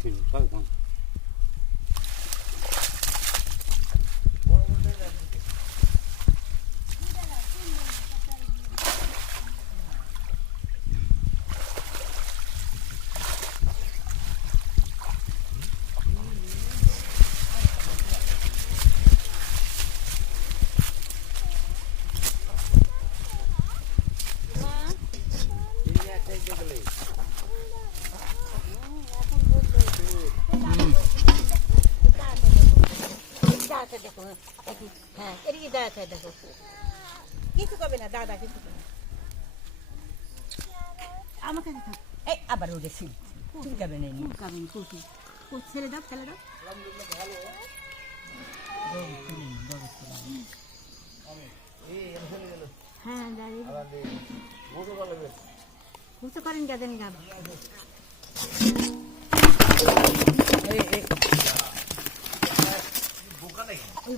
ছিল সব এখন দেখো হ্যাঁ এদিকে দাঁড়াতে দেখো কিছু করবে না দাদা কিছু করবে আমাকে দেখো এই আবার উঠে ছিল চুলকাবে না চুলকাবে না কুটি ছেড়ে দাও ফেলে দাও হ্যাঁ দাঁড়িয়ে বুঝতে পারেন গাছেন গাছ এই